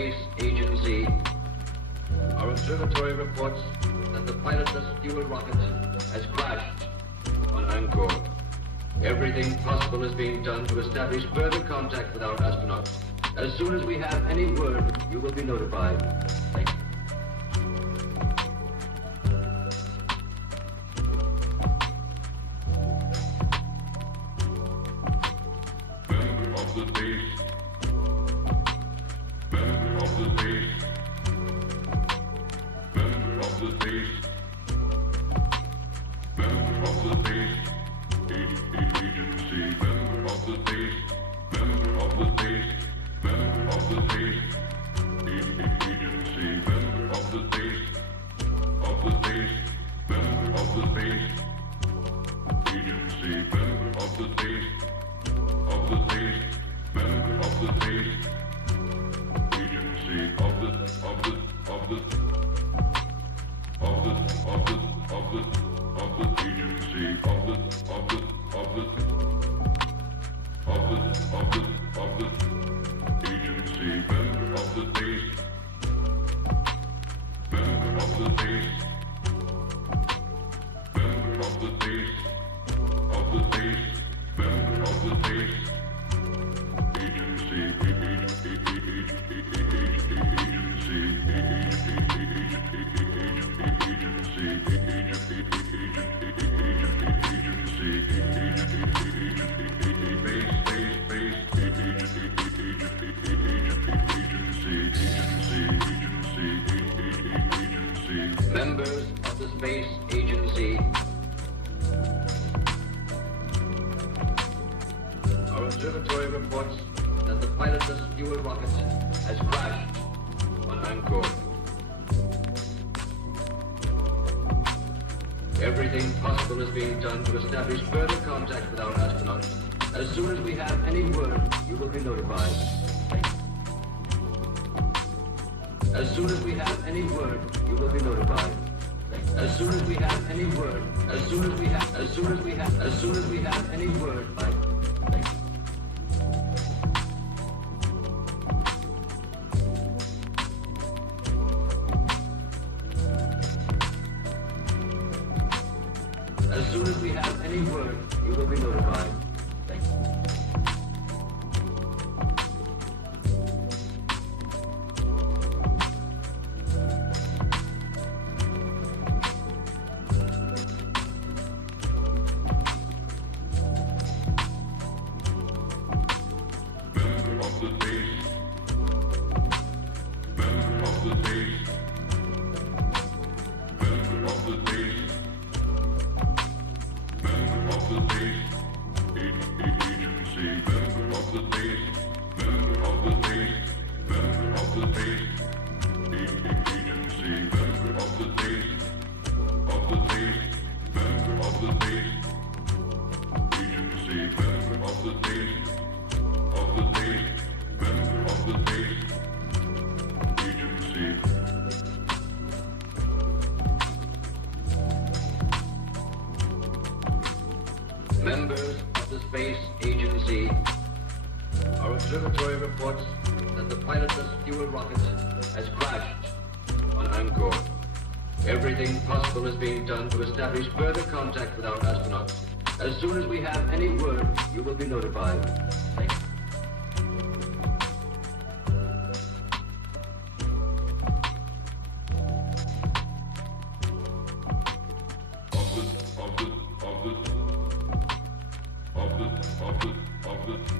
Space Agency. Our observatory reports that the pilotless fuel rocket has crashed on Angkor. Everything possible is being done to establish further contact with our astronauts. As soon as we have any word, you will be notified. Thank you. Members of the Space Agency. Our observatory reports that the pilotless fuel rocket has crashed on Angkor. Everything possible is being done to establish further contact with our astronauts. As soon as we have any word, you will be notified. As soon as we have any word, you will be notified. As soon as we have any word, as soon as we have any word, as soon as we have any word, you will be notified. Thank you. Members of the Space Agency. Our observatory reports that the pilotless fuel rocket has crashed on Angkor. Everything possible is being done to establish further contact with our astronauts. As soon as we have any word, you will be notified. Thank you. Of the